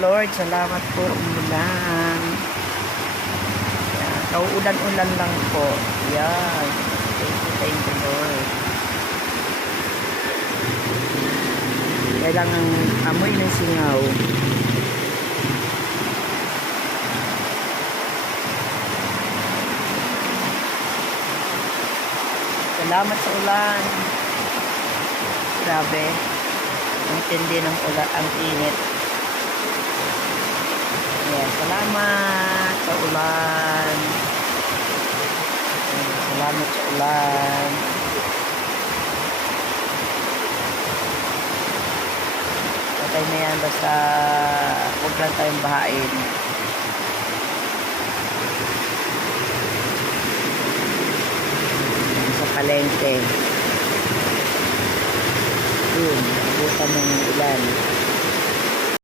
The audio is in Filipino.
Lord. Salamat po, umulan. Yan. Kauulan-ulan lang po. Yan. Thank you, Lord. Kailangan amoy ng singaw. Salamat sa ulan. Grabe. Ang tindi ng ulan, ang init. Ayan, salamat sa ulan. Ayan, salamat sa ulan. Patay na yan, basta huwag lang tayong bahain. Sa palengke. Yun, nabutan ng ulan.